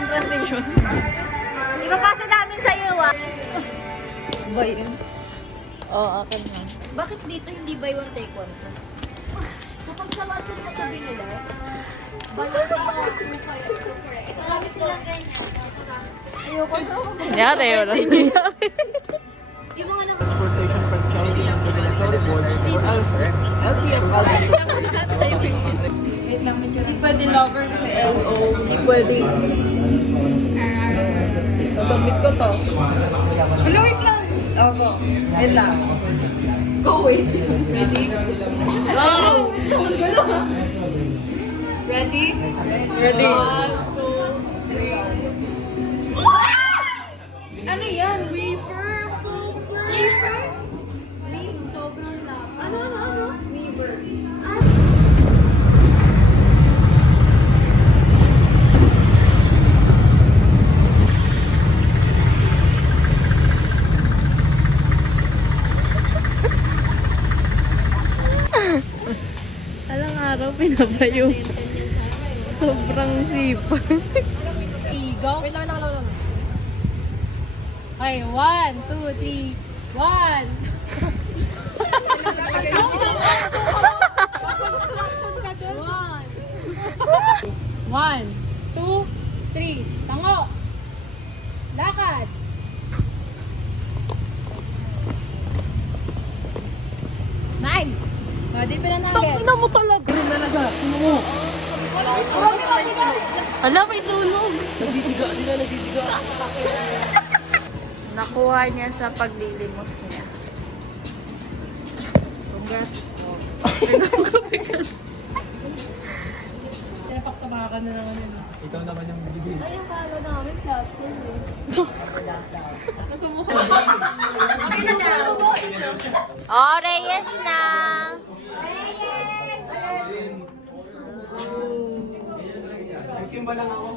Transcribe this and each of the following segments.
ang transition. Ipapasa namin sa iyo, ah. Ba yun? Oo, akin na. Bakit dito hindi buy one take one? Kapag sa Watson magkabi nila, buy one take one, 2 Ito kami silang ganyan. Ayoko na. Nangyari yun. Yung mga Transportation Franchising and Regulatory Board or ALFREC, Hindi pwede lover sa LO. Hindi pwede. Submit ko to. Hello, wait lang. Opo. Wait lang. Go, wait. Ready? Go! Ang gulo, ha? Ready? Ready. 1, 2, 3. Ano yan? Wafer? Wafer? sobrang lap. Ano? Weaver. Alang araw pinabayo. Sobrang sipag. Go. Wait lang. Okay, 1, 2, 3, 1. 1, 2, 3. Tango. Lakad. Nice. Pwede pa na nugget. Ina mo talaga! Rin talaga! Ina mo! Ala, may sunog. Nagsisiga sila, nagsisiga! Nakuha niya sa paglilimos niya. Congrats po. Pinapaktabakan ka na naman yun. Ikaw naman yung bibigay. Ay, yung kala namin platform eh. Nasumukha. Okay na daw. Oh, Reyes na! Nagsimba lang ako.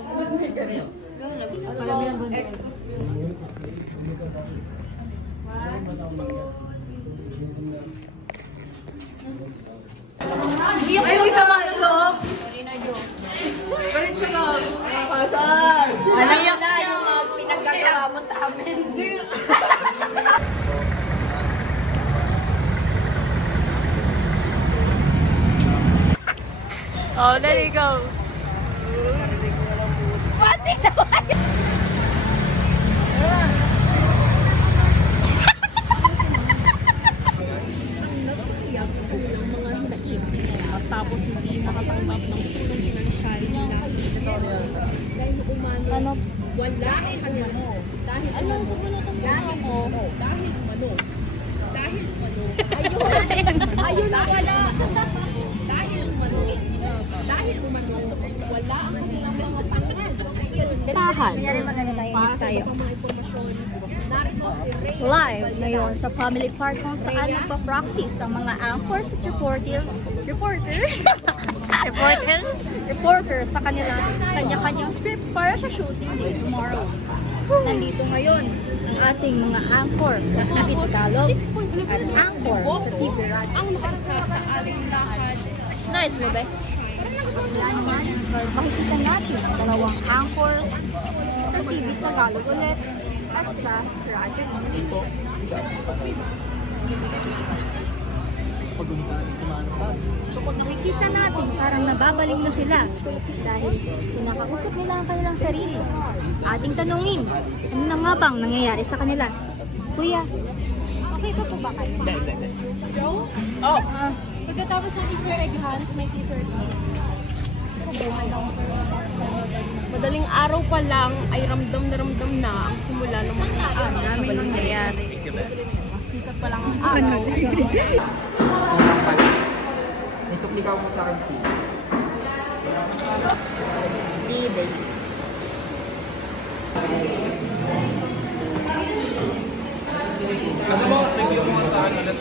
Ay, may sama ng loob! Galit siya lang. Pasan! Naiyak siya. Pinaggagawa mo sa amin. Oh, dali go. Pati sa bayan. Tapos hindi nakatanggap ng tulong pinansyal nila dahil umano Ano? wala kanya mo dahil ano gumulatan mo ako dahil umano ayun na wala dahil umano wala ang kanilang mga pangalan Tahan. Linis tayo. mga impormasyon narito si Ray Live ngayon sa Family Park kung saan nagpa-practice ang mga anchors at reporter sa kanya-kanyang script para sa shooting day tomorrow. Nandito ngayon ang ating mga anchors sa TV Tagalog at anchors sa TV Radyo. ang nakaisa sa aling lakad Nice mo ba? Wala naman. Makikita natin ang dalawang anchors sa TV Tagalog ulit at sa Radyo Dito. So pag nakikita natin, parang nababaling na sila dahil nakakausap nila ang kanilang sarili. Ating tanungin, ano na nga bang nangyayari sa kanila? Kuya, okay ba po ba kayo? Joe? Oh. Pagkatapos ng Easter egg hunt, may teasers. Madaling araw pa lang ay ramdam na ang simula ng mga Maraming nangyayari. sikat pa lang ang araw. Unang pala. Nisuklikaw mo sa akin, please. Libre. Ano mo, review mo sa akin ulit.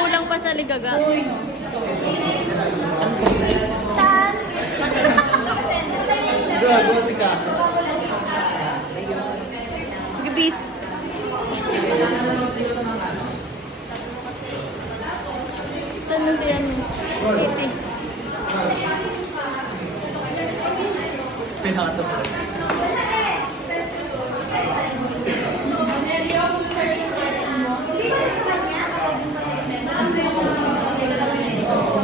Kulang pa sa ligaga. Saan? Good, what's it got? Bibis. Ano si ano? Titi.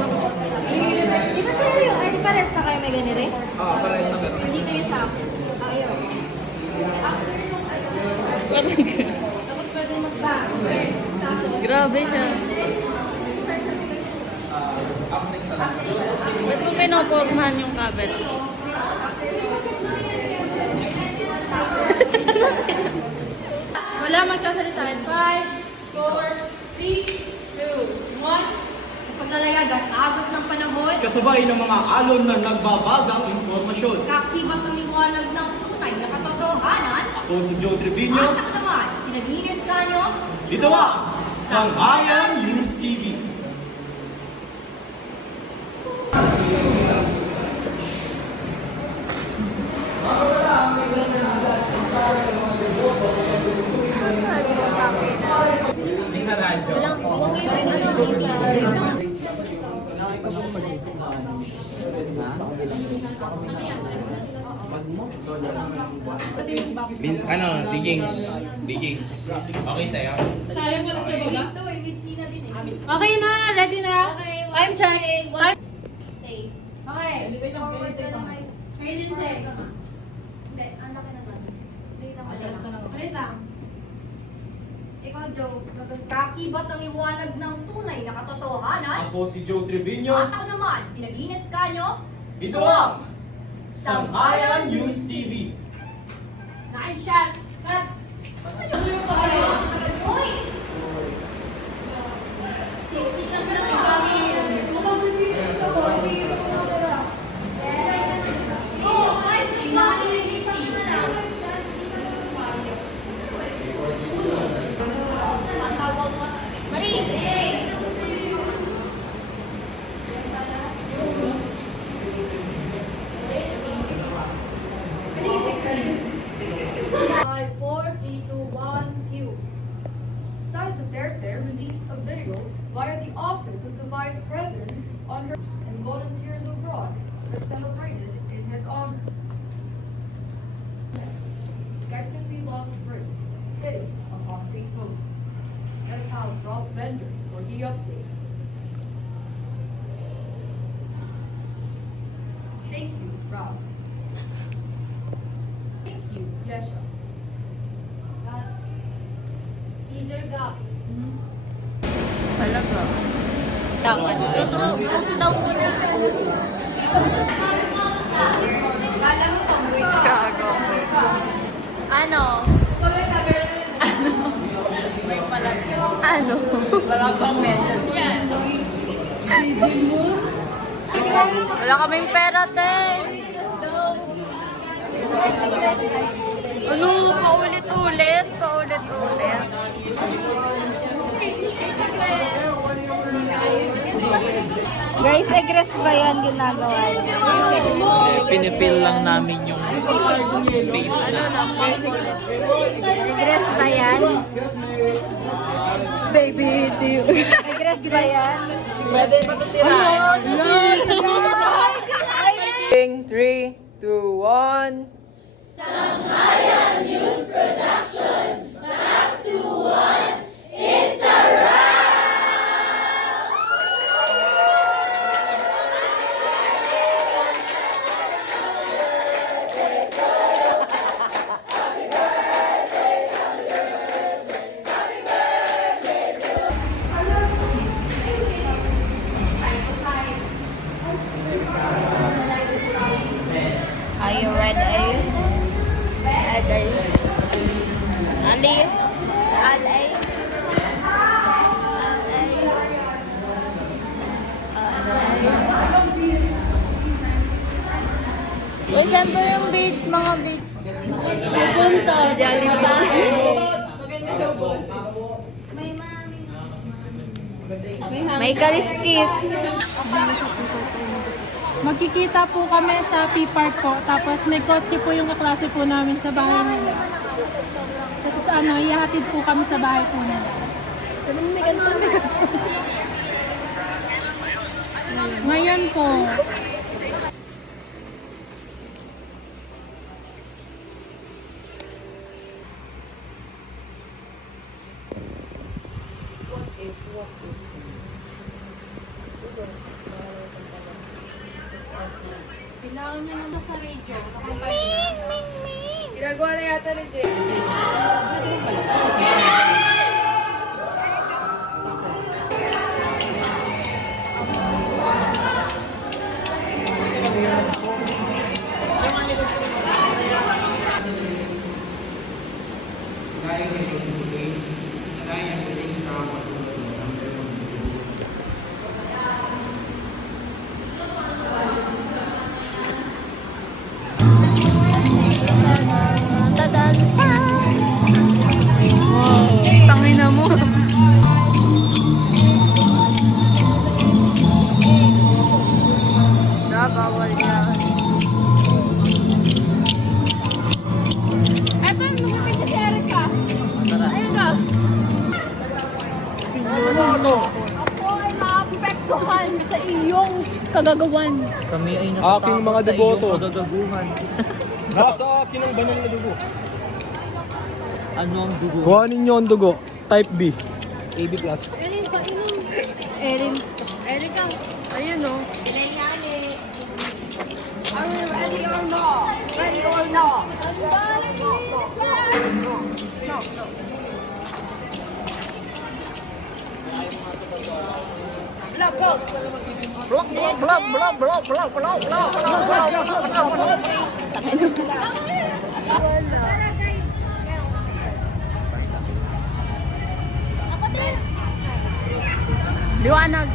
Di ba sa'yo yun? Ay, di pares na kayo may ganire? Oo, parehas na meron. Dito yung sa akin. Ayaw. Tapos pwede mag-back. Grabe siya. Ako next sa lang. Ba't mo pinopormahan yung kabel? Wala magsasalita. 5, 4, 3, 2, 1. Sa paglalayag at agos ng panahon, Kasabay ng mga alon na nagbabagang impormasyon. kakibat ng liwanag ng tunay na katotohanan, Ako si Joe Trevino. at ako naman, si Nadines Canyo, Dito ang Sanghayan News TV. Hindi na radyo. Digings. Okay sa'yo? Okay na, ready na. Time check. Time. say, Okay. forward ka lang ay, Kayo din, say. hindi, anak ka naman. Wait lang. Wait lang. Ikaw, Joe, kakibat ang liwanag ng tunay na katotohanan, Ako si Joe Trevino. at ako naman, si Nadines Canyo, Ito ang Sanghayan News TV. Nice shot. Cut. Uy! Five, 4, 3, 2, 1, cue. Sara Duterte released a video via the office of the Vice President on her and volunteers abroad that celebrated in his honor. Effectively lost Prince, hitting a concrete post. That's how Ralph Bender for the update. Thank you, Ralph. Thank you, Yesha. Teaser ga. Talaga. Luto daw muna. Kala mo pang wait. Gago. Ano? Ano? Wala pang medyas yan. Wala kaming pera, te. Ano? Paulit-ulit? Paulit-ulit. Guys, egress ba yan ginagawa niyo? Pinipil lang namin yung face Ano na. lang, guys, egress. Egress ba yan? Baby, do you... Egress ba yan? Pwede ba ito sirain? 3, 2, 1. Are you ready? Ready. Ali? Ali? Uy, saan ba yung beat, mga beat? Pupunta, Jollibee. May kaliskis. Magkikita po kami sa P-Park po. Tapos may kotse po yung kaklase po namin sa bahay nila. Kasi ihahatid po kami sa bahay po nila. Ngayon po. Kailangan niya nandun sa radio. Ginagawa na yata ni Jay. Tangina mo. Bawal yan. Eto, lumapit si Erica. Ayun ka. Ako ay maapektuhan sa iyong kagagawan. Kami ay Aking mga sa deboto. iyong kagagaguhan. Nasa akin ang banal na dugo. Ano ang dugo? Kuhanin nyo ang dugo. Type B. AB+. Erica. Ayun o. Liwanag.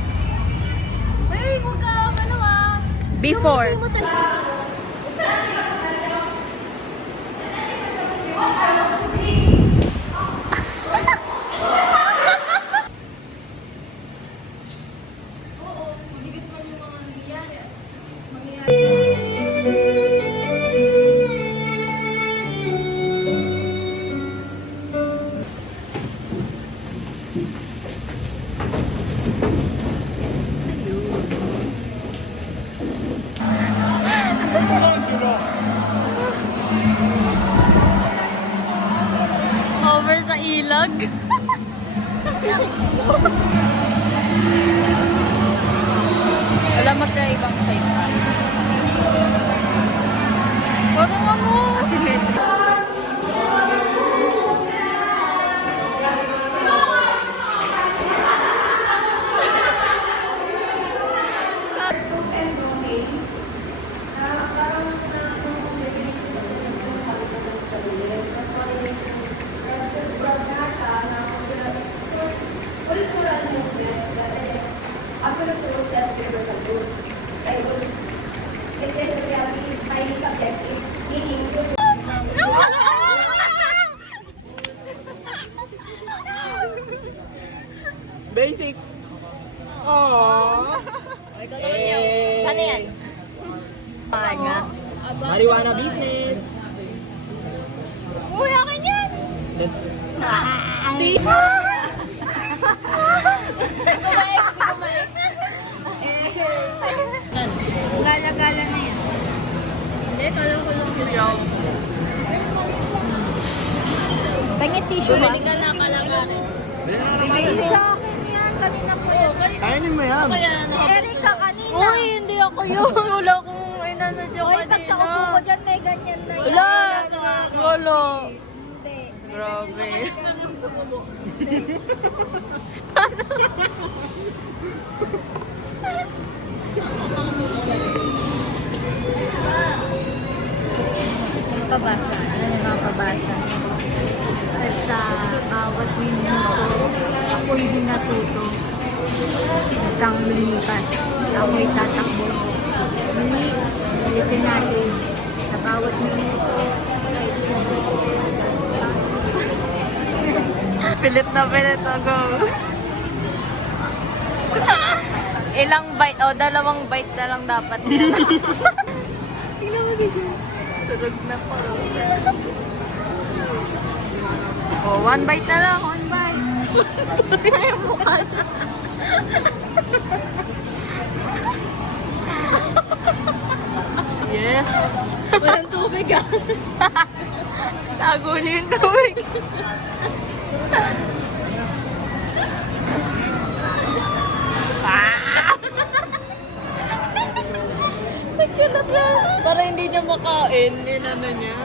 Ay, huwag ka, ano ah. Before. Over sa ilag. Wala magkaibang side pa. Parang ano? Asymmetric. Basic. Ano yan? Marijuana business. Uy, akin yan! Let's... See? Gala-gala na yan. Hindi, kala ko lang yun. Pangit tissue ba? Hindi ka lang kalagari. Bibigay sa akin yan. Kanina po. Kainin mo yan. Si Erica kanina. Uy, hindi ako yun. Wala akong inanadya Oy, kanina. pagkaupo ko dyan, may ganyan na yan. Wala. Wala. Hindi. Grabe. Pabasa. Ano yung mga pabasa? At sa bawat minuto, ako hindi natuto. Hanggang lumipas. Ako'y tatakbo. Muli, ulitin natin. Sa bawat minuto, ay Pilit na pilit ako. Ilang bite? O, 2 bite na lang dapat yan. Tingnan mo dito. Turog na po. Oh, one bite na lang, one bite. Ay, mukha na. Yes. Walang tubig ah. Tago niyo yung tubig. Para hindi niya makain, yun ano niya.